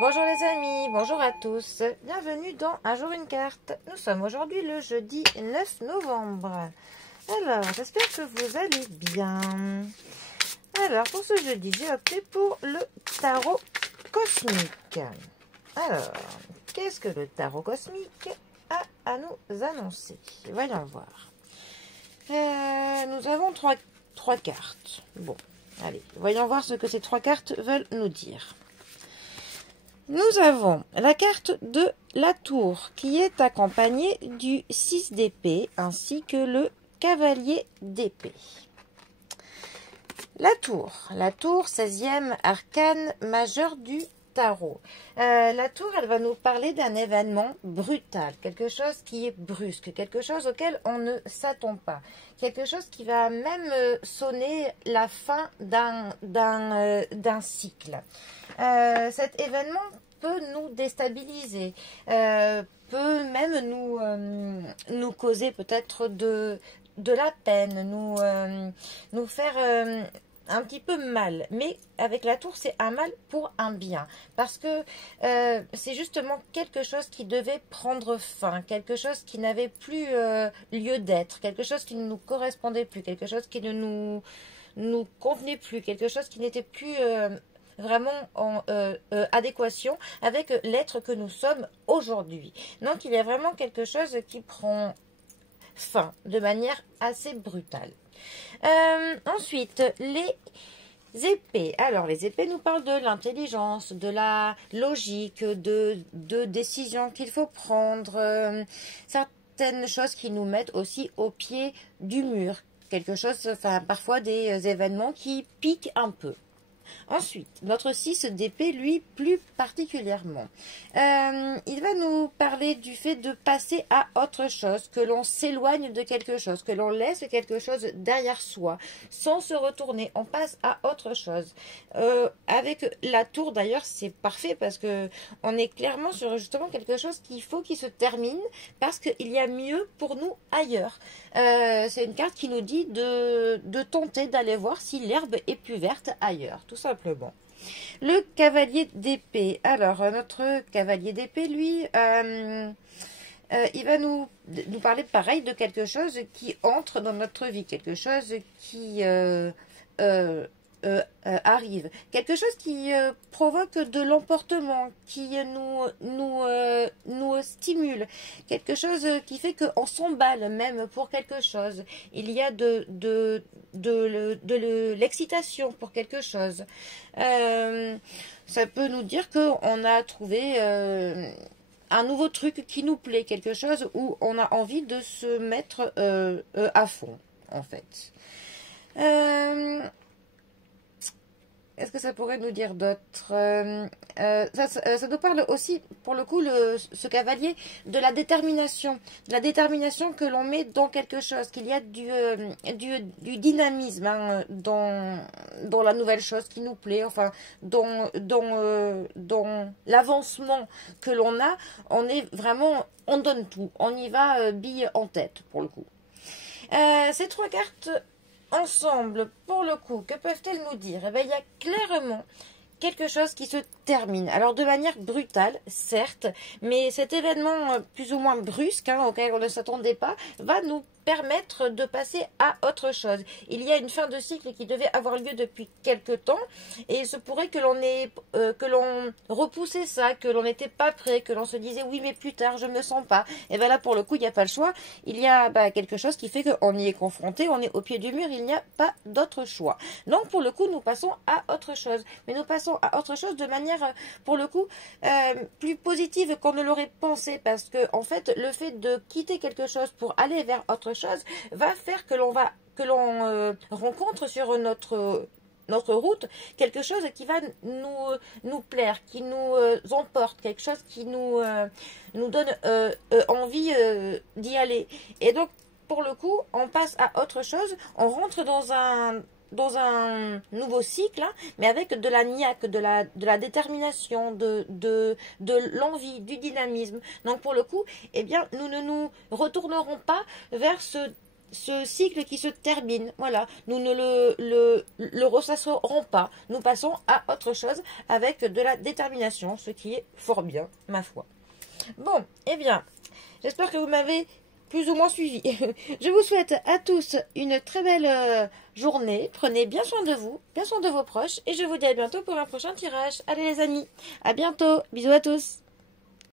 Bonjour les amis, bonjour à tous, bienvenue dans Un jour une carte. Nous sommes aujourd'hui le jeudi 9 novembre. Alors, j'espère que vous allez bien. Alors, pour ce jeudi, j'ai opté pour le tarot cosmique. Alors, qu'est-ce que le tarot cosmique a à nous annoncer? Voyons voir. Nous avons trois cartes. Bon, allez, voyons voir ce que ces trois cartes veulent nous dire. Nous avons la carte de la tour qui est accompagnée du 6 d'épée ainsi que le cavalier d'épée. La tour, 16e arcane majeur du tarot. La tour, elle va nous parler d'un événement brutal, quelque chose qui est brusque, quelque chose auquel on ne s'attend pas, quelque chose qui va même sonner la fin d'un cycle. Cet événement peut nous déstabiliser, peut même nous causer peut-être de la peine, nous faire un petit peu mal. Mais avec la tour, c'est un mal pour un bien. Parce que c'est justement quelque chose qui devait prendre fin, quelque chose qui n'avait plus lieu d'être, quelque chose qui ne nous correspondait plus, quelque chose qui ne nous convenait plus, quelque chose qui n'était plus vraiment en adéquation avec l'être que nous sommes aujourd'hui. Donc il y a vraiment quelque chose qui prend fin de manière assez brutale. Ensuite, les épées. Alors, les épées nous parlent de l'intelligence, de la logique, de décisions qu'il faut prendre, certaines choses qui nous mettent aussi au pied du mur. Quelque chose, enfin, parfois des événements qui piquent un peu. Ensuite, notre 6 d'épée, lui, plus particulièrement. Il va nous parler du fait de passer à autre chose, que l'on s'éloigne de quelque chose, que l'on laisse quelque chose derrière soi, sans se retourner. On passe à autre chose. Avec la tour, d'ailleurs, c'est parfait parce que on est clairement sur justement quelque chose qu'il faut qu'il se termine parce qu'il y a mieux pour nous ailleurs. C'est une carte qui nous dit de tenter d'aller voir si l'herbe est plus verte ailleurs, tout simplement. Le cavalier d'épée. Alors, notre cavalier d'épée, lui, il va nous parler pareil de quelque chose qui entre dans notre vie, quelque chose qui arrive, quelque chose qui provoque de l'emportement, qui nous stimule, quelque chose qui fait qu'on s'emballe même pour quelque chose. Il y a de l'excitation pour quelque chose. Ça peut nous dire qu'on a trouvé un nouveau truc qui nous plaît, quelque chose où on a envie de se mettre à fond, en fait. Est-ce que ça pourrait nous dire d'autres ça nous parle aussi, pour le coup, ce cavalier, de la détermination que l'on met dans quelque chose, qu'il y a du dynamisme hein, dans la nouvelle chose qui nous plaît, enfin, dans l'avancement que l'on a, on est vraiment, on donne tout, on y va bille en tête, pour le coup. Ces trois cartes ensemble, pour le coup, que peuvent-elles nous dire? Eh bien, il y a clairement quelque chose qui se termine. Alors, de manière brutale, certes, mais cet événement plus ou moins brusque, hein, auquel on ne s'attendait pas, va nous permettre de passer à autre chose. Il y a une fin de cycle qui devait avoir lieu depuis quelque temps et il se pourrait que l'on repoussait ça, que l'on n'était pas prêt, que l'on se disait oui mais plus tard je me sens pas. Et bien là pour le coup il n'y a pas le choix. Il y a quelque chose qui fait qu'on y est confronté, on est au pied du mur, il n'y a pas d'autre choix. Donc pour le coup nous passons à autre chose. Mais nous passons à autre chose de manière pour le coup plus positive qu'on ne l'aurait pensé parce que en fait le fait de quitter quelque chose pour aller vers autre chose va faire que l'on rencontre sur notre route quelque chose qui va nous plaire, qui nous emporte, quelque chose qui nous donne envie d'y aller. Et donc, pour le coup, on passe à autre chose, on rentre dans un nouveau cycle, hein, mais avec de la niaque, de la détermination, de l'envie, du dynamisme. Donc pour le coup, eh bien, nous ne nous retournerons pas vers ce cycle qui se termine. Voilà, nous ne le ressasserons pas. Nous passons à autre chose avec de la détermination, ce qui est fort bien, ma foi. Bon, eh bien, j'espère que vous m'avez plus ou moins suivi. Je vous souhaite à tous une très belle journée. Prenez bien soin de vous, bien soin de vos proches. Et je vous dis à bientôt pour un prochain tirage. Allez les amis, à bientôt. Bisous à tous.